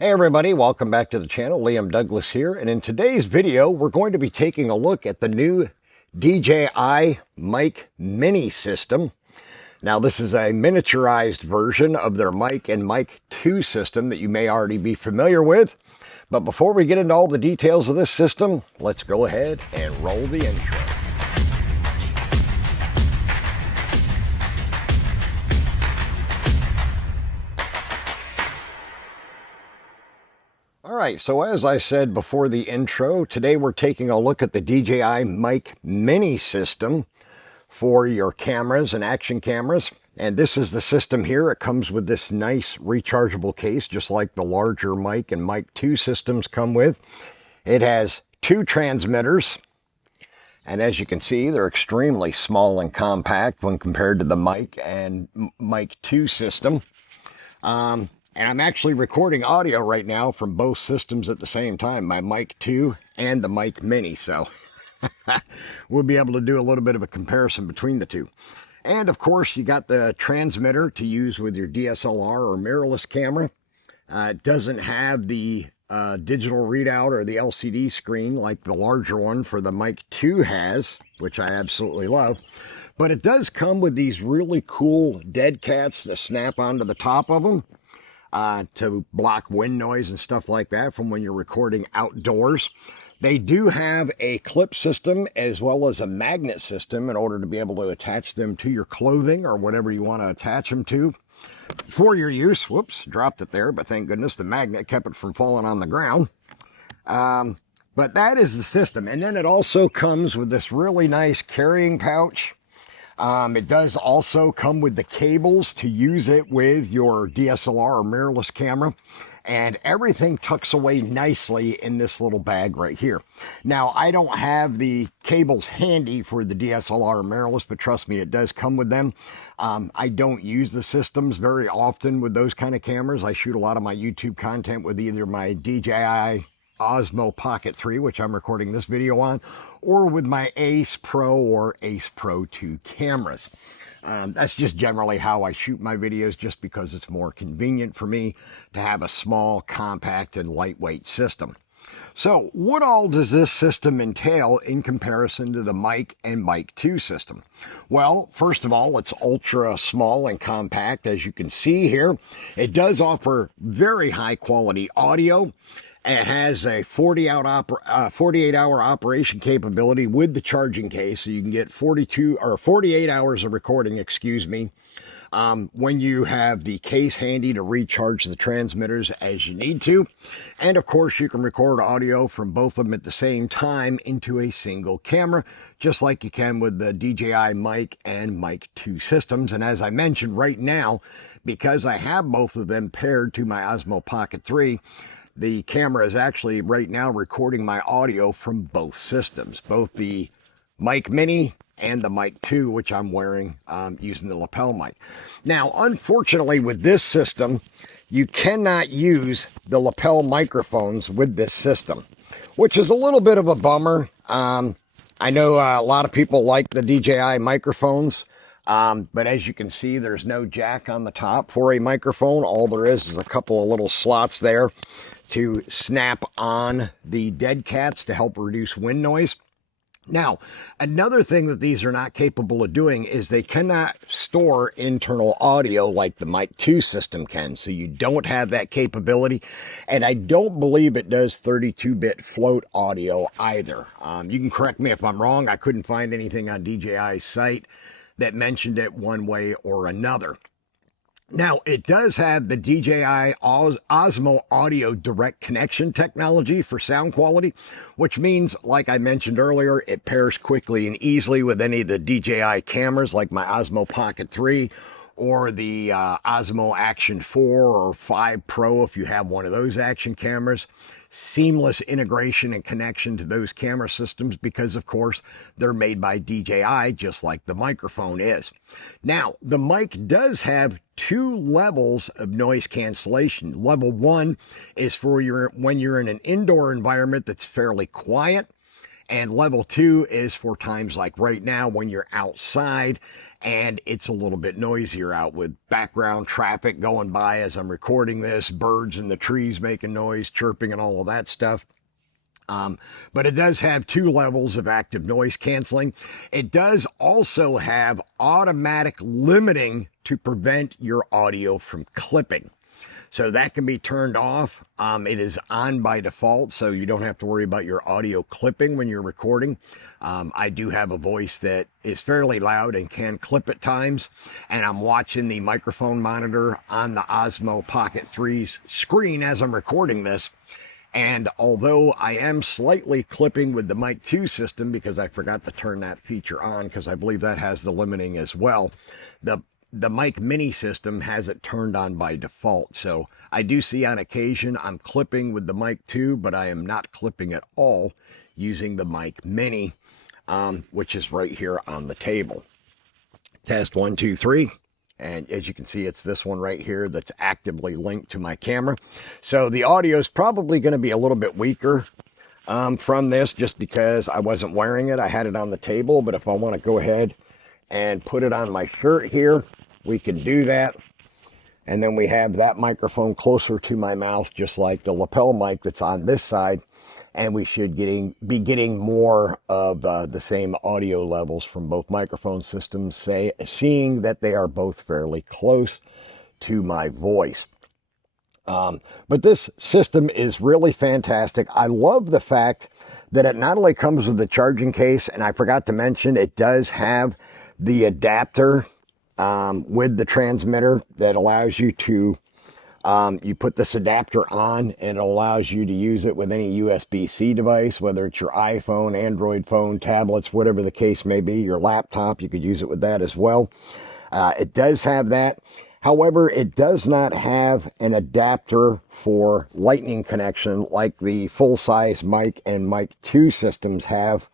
Hey everybody, welcome back to the channel. Liam Douglas here, and in today's video we're going to be taking a look at the new DJI Mic Mini system. Now this is a miniaturized version of their Mic and Mic 2 system that you may already be familiar with. But before we get into all the details of this system, let's go ahead and roll the intro. Alright, so as I said before the intro, today we're taking a look at the DJI Mic Mini system for your cameras and action cameras. And this is the system here. It comes with this nice rechargeable case, just like the larger Mic and Mic 2 systems come with. It has two transmitters, and as you can see, they're extremely small and compact when compared to the Mic and Mic 2 system. And I'm actually recording audio right now from both systems at the same time, my Mic 2 and the Mic Mini. So we'll be able to do a little bit of a comparison between the two. And of course, you got the transmitter to use with your DSLR or mirrorless camera. It doesn't have the digital readout or the LCD screen like the larger one for the Mic 2 has, which I absolutely love. But it does come with these really cool dead cats that snap onto the top of them. To block wind noise and stuff like that from when you're recording outdoors. They do have a clip system as well as a magnet system in order to be able to attach them to your clothing or whatever you want to attach them to for your use. Whoops, dropped it there, but thank goodness the magnet kept it from falling on the ground. But that is the system. And then it also comes with this really nice carrying pouch. It does also come with the cables to use it with your DSLR or mirrorless camera, and everything tucks away nicely in this little bag right here. Now, I don't have the cables handy for the DSLR or mirrorless, but trust me, it does come with them. I don't use the systems very often with those kind of cameras. I shoot a lot of my YouTube content with either my DJI Osmo Pocket 3, which I'm recording this video on, or with my Ace Pro or Ace Pro 2 cameras. That's just generally how I shoot my videos, just because it's more convenient for me to have a small, compact, and lightweight system. So what all does this system entail in comparison to the Mic and Mic 2 system? Well, first of all, it's ultra small and compact, as you can see here. It does offer very high quality audio. It has a 48-hour operation capability with the charging case, so you can get 48 hours of recording, when you have the case handy to recharge the transmitters as you need to. And of course, you can record audio from both of them at the same time into a single camera, just like you can with the DJI Mic and Mic 2 systems. And as I mentioned, right now, because I have both of them paired to my Osmo Pocket 3, the camera is actually right now recording my audio from both systems, both the Mic Mini and the Mic 2, which I'm wearing using the lapel mic. Now, unfortunately, with this system, you cannot use the lapel microphones with this system, which is a little bit of a bummer. I know a lot of people like the DJI microphones, but as you can see, there's no jack on the top for a microphone. All there is a couple of little slots there to snap on the dead cats to help reduce wind noise. Now, another thing that these are not capable of doing is they cannot store internal audio like the Mic 2 system can. So you don't have that capability. And I don't believe it does 32-bit float audio either. You can correct me if I'm wrong. I couldn't find anything on DJI's site that mentioned it one way or another. Now, it does have the DJI Osmo Audio Direct Connection technology for sound quality, which means, like I mentioned earlier, it pairs quickly and easily with any of the DJI cameras, like my Osmo Pocket 3 or the Osmo Action 4 or 5 Pro if you have one of those action cameras. Seamless integration and connection to those camera systems because, of course, they're made by DJI, just like the microphone is. Now, the mic does have two levels of noise cancellation. Level 1 is for when you're in an indoor environment that's fairly quiet, and level 2 is for times like right now when you're outside and it's a little bit noisier out with background traffic going by as I'm recording this, birds in the trees making noise, chirping and all of that stuff. But it does have 2 levels of active noise canceling. It does also have automatic limiting to prevent your audio from clipping. So that can be turned off. It is on by default, so you don't have to worry about your audio clipping when you're recording. I do have a voice that is fairly loud and can clip at times, and I'm watching the microphone monitor on the Osmo Pocket 3's screen as I'm recording this. And although I am slightly clipping with the Mic 2 system, because I forgot to turn that feature on, because I believe that has the limiting as well, the Mic Mini system has it turned on by default. So I do see on occasion I'm clipping with the Mic 2, but I am not clipping at all using the Mic Mini, which is right here on the table. Test 1, 2, 3. And as you can see, it's this one right here that's actively linked to my camera. So the audio is probably going to be a little bit weaker from this, just because I wasn't wearing it. I had it on the table, but if I want to go ahead and put it on my shirt here, we can do that. And then we have that microphone closer to my mouth, just like the lapel mic that's on this side. And we should be getting more of the same audio levels from both microphone systems, seeing that they are both fairly close to my voice. But this system is really fantastic. I love the fact that it not only comes with the charging case, and I forgot to mention, it does have the adapter with the transmitter that allows you to you put this adapter on, and it allows you to use it with any USB-C device, whether it's your iPhone, Android phone, tablets, whatever the case may be, your laptop, you could use it with that as well. It does have that. However, it does not have an adapter for lightning connection like the full-size Mic and Mic 2 systems have.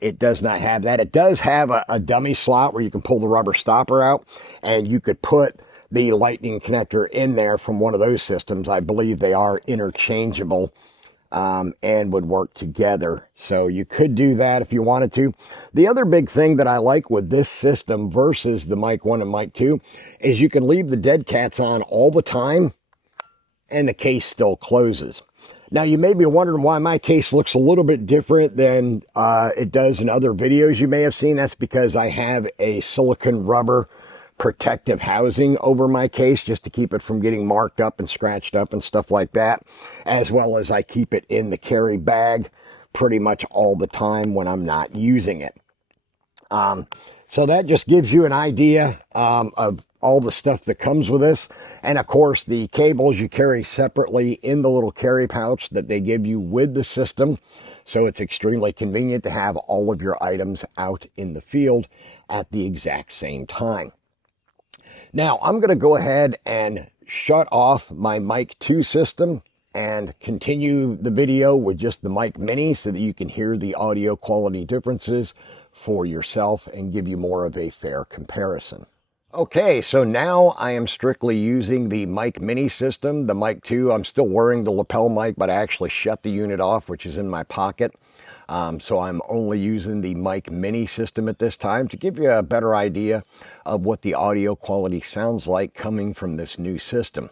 It does not have that. It does have a dummy slot where you can pull the rubber stopper out, and you could put the lightning connector in there from one of those systems. I believe they are interchangeable and would work together. So you could do that if you wanted to. The other big thing that I like with this system versus the Mic 1 and Mic 2 is you can leave the dead cats on all the time and the case still closes. Now, you may be wondering why my case looks a little bit different than it does in other videos you may have seen. That's because I have a silicone rubber protective housing over my case just to keep it from getting marked up and scratched up and stuff like that, as well as I keep it in the carry bag pretty much all the time when I'm not using it. So that just gives you an idea of all the stuff that comes with this. And of course, the cables you carry separately in the little carry pouch that they give you with the system. So it's extremely convenient to have all of your items out in the field at the exact same time. Now, I'm going to go ahead and shut off my Mic 2 system and continue the video with just the Mic Mini so that you can hear the audio quality differences for yourself and give you more of a fair comparison. Okay, so now I am strictly using the Mic Mini system. The Mic 2, I'm still wearing the lapel mic, but I actually shut the unit off, which is in my pocket. So I'm only using the Mic Mini system at this time to give you a better idea of what the audio quality sounds like coming from this new system.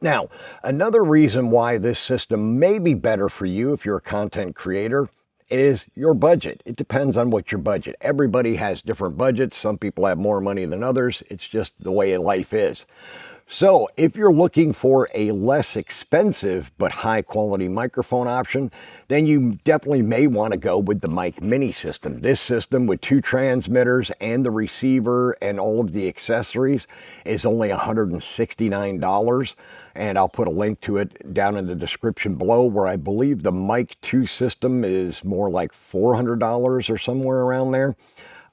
Now, another reason why this system may be better for you if you're a content creator is your budget. It depends on what your budget. Everybody has different budgets. Some people have more money than others. It's just the way life is. So if you're looking for a less expensive but high quality microphone option, then you definitely may want to go with the Mic Mini system. This system with 2 transmitters and the receiver and all of the accessories is only $169. And I'll put a link to it down in the description below, where I believe the Mic 2 system is more like $400 or somewhere around there.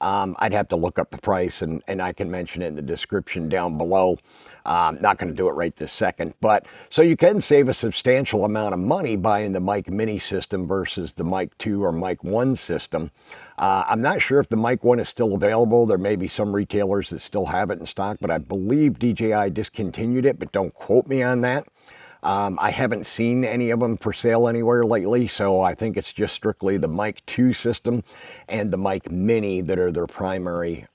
I'd have to look up the price, and I can mention it in the description down below. I'm not going to do it right this second, but so you can save a substantial amount of money buying the Mic Mini system versus the Mic 2 or Mic 1 system. I'm not sure if the Mic 1 is still available. There may be some retailers that still have it in stock, but I believe DJI discontinued it, but don't quote me on that. I haven't seen any of them for sale anywhere lately, so I think it's just strictly the Mic 2 system and the Mic Mini that are their primary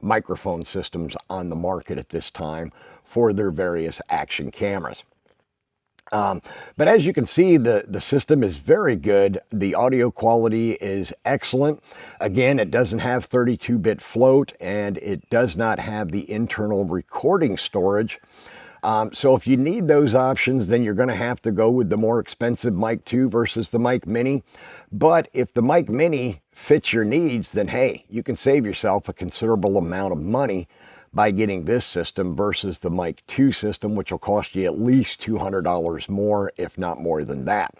microphone systems on the market at this time for their various action cameras. But as you can see, the system is very good. The audio quality is excellent. Again, it doesn't have 32-bit float, and it does not have the internal recording storage. So if you need those options, then you're going to have to go with the more expensive Mic 2 versus the Mic Mini. But if the Mic Mini fits your needs, then hey, you can save yourself a considerable amount of money by getting this system versus the Mic 2 system, which will cost you at least $200 more, if not more than that.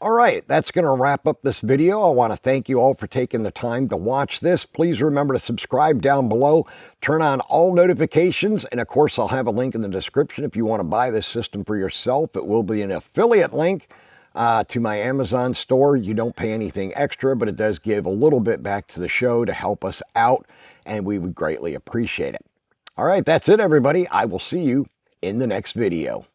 All right, that's going to wrap up this video. I want to thank you all for taking the time to watch this. Please remember to subscribe down below, turn on all notifications, and of course, I'll have a link in the description if you want to buy this system for yourself. It will be an affiliate link to my Amazon store. You don't pay anything extra, but it does give a little bit back to the show to help us out, and we would greatly appreciate it. All right, that's it, everybody. I will see you in the next video.